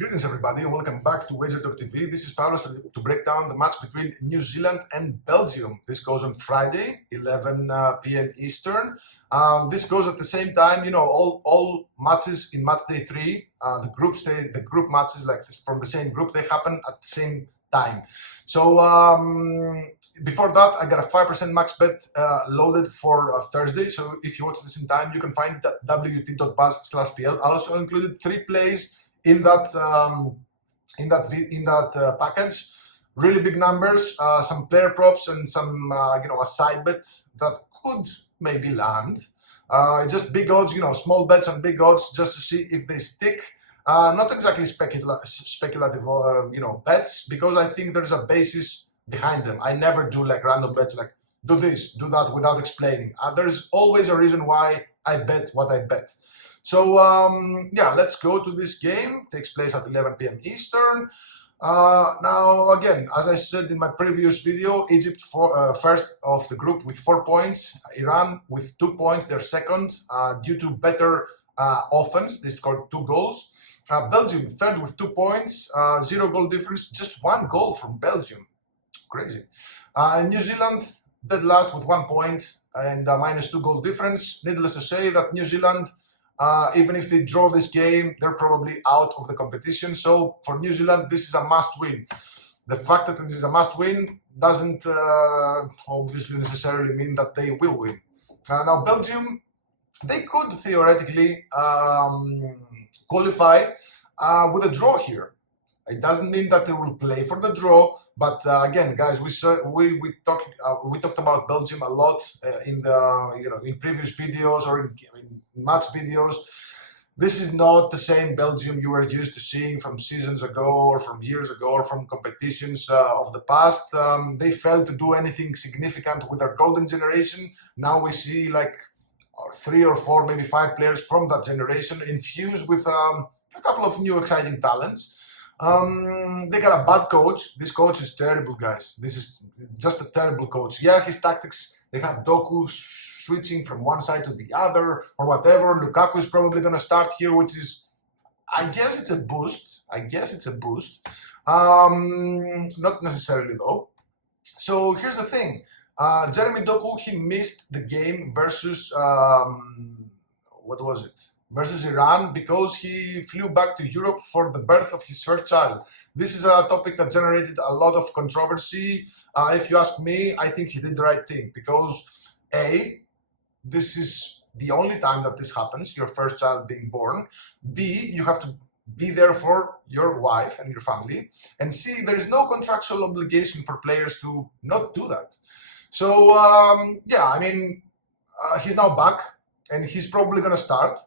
Greetings everybody and welcome back to DirecTV. This is Pavlos to break down the match between New Zealand and Belgium. This goes on Friday, 11 p.m. Eastern. This goes at the same time, all matches in match day 3, the group matches like this, from the same group, they happen at the same time. So before that, I got a 5% max bet loaded for Thursday. So if you watch this in time, you can find it at wt.buzz/pl. I also included 3 plays in that package. Really big numbers, some player props, and some a side bet that could maybe land. Just big odds, small bets and big odds, just to see if they stick. Not exactly speculative, bets, because I think there's a basis behind them. I never do like random bets, like do this, do that, without explaining. There's always a reason why I bet what I bet. So let's go to this game. It takes place at 11 p.m. Eastern. Now, again, as I said in my previous video, Egypt first of the group with 4 points. Iran with 2 points, they're second. Due to better offense, they scored 2 goals. Belgium third with 2 points, 0 goal difference, just 1 goal from Belgium. Crazy. New Zealand dead last with 1 point and minus 2 goal difference. Needless to say that New Zealand, even if they draw this game, they're probably out of the competition. So for New Zealand, this is a must-win. The fact that this is a must-win doesn't obviously necessarily mean that they will win. Now, Belgium, they could theoretically qualify with a draw here. It doesn't mean that they will play for the draw, but again, guys, we talked about Belgium a lot in previous videos or in match videos. This is not the same Belgium you were used to seeing from seasons ago or from years ago or from competitions of the past. They failed to do anything significant with their golden generation. Now we see like 3 or 4, maybe 5 players from that generation infused with a couple of new exciting talents. They got a bad coach. This coach is terrible, guys. This is just a terrible coach. Yeah, his tactics, they have Doku switching from one side to the other or whatever. Lukaku is probably going to start here, which is, I guess it's a boost. Not necessarily though. So here's the thing. Jeremy Doku, he missed the game versus, versus Iran, because he flew back to Europe for the birth of his first child. This is a topic that generated a lot of controversy. If you ask me, I think he did the right thing, because A, this is the only time that this happens, your first child being born. B, you have to be there for your wife and your family. And C, there is no contractual obligation for players to not do that. So, he's now back and he's probably going to start.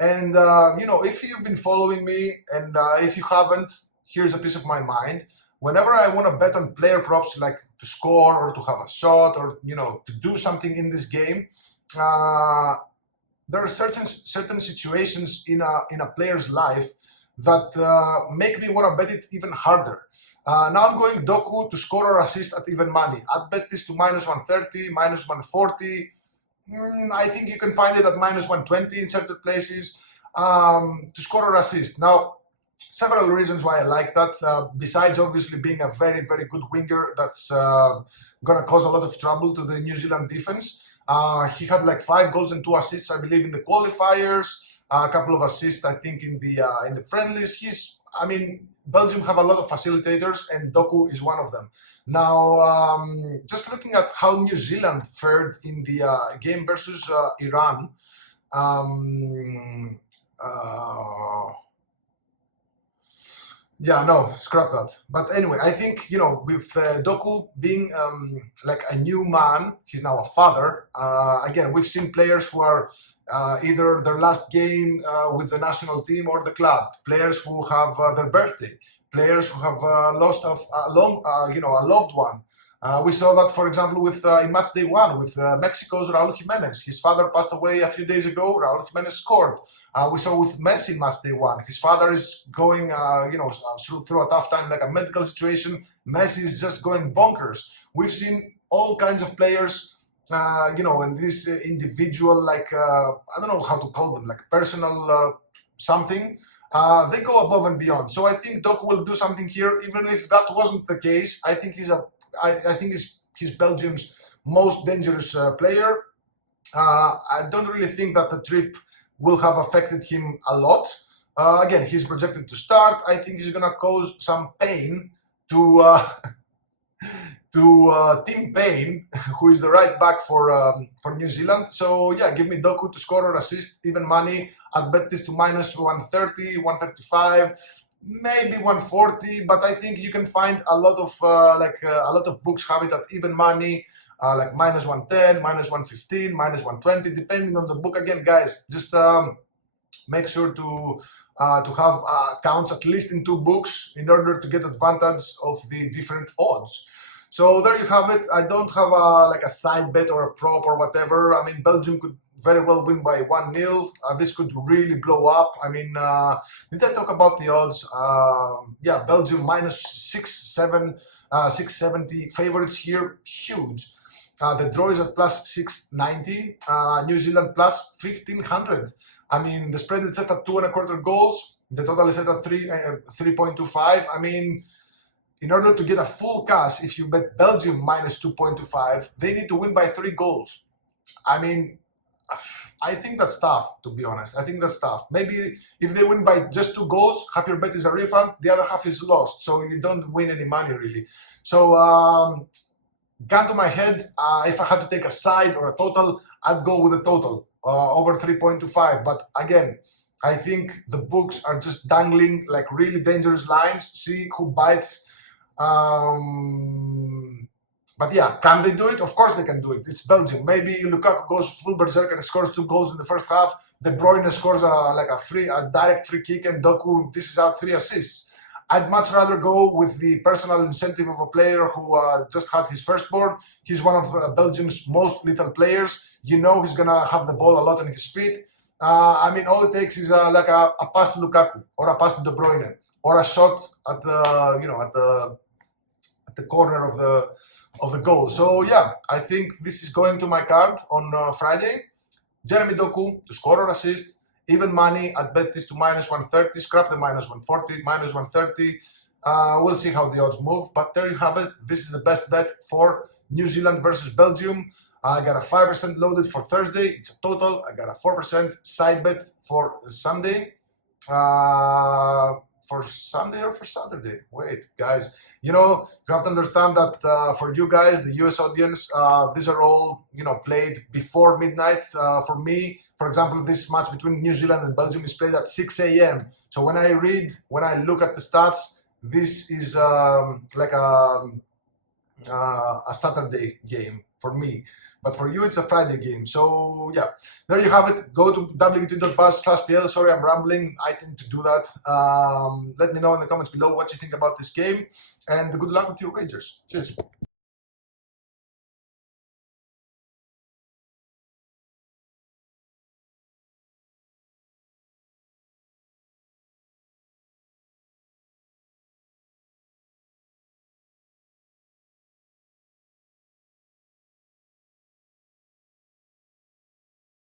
And, if you've been following me and if you haven't, here's a piece of my mind. Whenever I want to bet on player props, like to score or to have a shot or, to do something in this game, there are certain situations in a player's life that make me want to bet it even harder. Now I'm going Doku to score or assist at even money. I'd bet this to minus 130, minus 140. I think you can find it at minus 120 in certain places to score or assist. Now, several reasons why I like that, besides obviously being a very, very good winger that's going to cause a lot of trouble to the New Zealand defense. He had like 5 goals and 2 assists, I believe, in the qualifiers, a couple of assists, I think, in the friendlies. Belgium have a lot of facilitators, and Doku is one of them. Now, just looking at how New Zealand fared in the game versus Iran, scrap that. But anyway, I think, with Doku being like a new man, he's now a father. Again, we've seen players who are either their last game with the national team or the club, players who have their birthday, players who have lost a loved one. We saw that, for example, with in match day 1 with Mexico's Raul Jimenez. His father passed away a few days ago. Raul Jimenez scored. We saw with Messi in match day 1. His father is going, through a tough time, like a medical situation. Messi is just going bonkers. We've seen all kinds of players, and this individual, I don't know how to call them, like personal something. they go above and beyond. So I think Doku will do something here. Even if that wasn't the case, I think he's Belgium's most dangerous player. I don't really think that the trip will have affected him a lot. Again, he's projected to start. I think he's gonna cause some pain to Tim Payne, who is the right back for New Zealand. So yeah, give me Doku to score or assist, even money. I'd bet this to minus 130, 135, maybe 140. But I think you can find a lot of a lot of books have it at even money, like minus 110, minus 115, minus 120, depending on the book. Again, guys, just make sure to have accounts at least in 2 books in order to get advantage of the different odds. So there you have it. I don't have a side bet or a prop or whatever. I mean, Belgium could very well win by 1-0. This could really blow up. I mean, did I talk about the odds? Yeah, Belgium minus 670 favorites here, huge. The draw is at plus 690. New Zealand plus 1500. I mean, the spread is set at 2.25 goals. The total is set at 3.25. I mean, in order to get a full cash, if you bet Belgium minus 2.25, they need to win by 3 goals. I mean, I think that's tough, to be honest. I think that's tough. Maybe if they win by just 2 goals, half your bet is a refund, the other half is lost, so you don't win any money, really. So, gun to my head, if I had to take a side or a total, I'd go with a total over 3.25. But again, I think the books are just dangling like really dangerous lines. See who bites. But yeah, can they do it? Of course they can do it. It's Belgium. Maybe Lukaku goes full berserk and scores 2 goals in the first half. De Bruyne scores a direct free kick, and Doku dishes out 3 assists. I'd much rather go with the personal incentive of a player who just had his firstborn. He's one of Belgium's most lethal players. You know he's gonna have the ball a lot on his feet. I mean, all it takes is a pass to Lukaku or a pass to De Bruyne or a shot at the corner of the goal. So yeah, I think this is going to my card on Friday. Jeremy Doku to score or assist. Even money, I'd bet this to minus 130. Scrap the minus 140, minus 130. We'll see how the odds move. But there you have it. This is the best bet for New Zealand versus Belgium. I got a 5% loaded for Thursday. It's a total. I got a 4% side bet for Sunday. For Sunday or for Saturday? Wait, guys. You know, you have to understand that for you guys, the US audience, these are all, played before midnight. For me, for example, this match between New Zealand and Belgium is played at 6 a.m. So when I look at the stats, this is like a Saturday game for me. But for you, it's a Friday game. So yeah, there you have it. Go to wt.buzz/PL. Sorry, I'm rambling. I tend to do that. Let me know in the comments below what you think about this game. And good luck with your wagers. Cheers.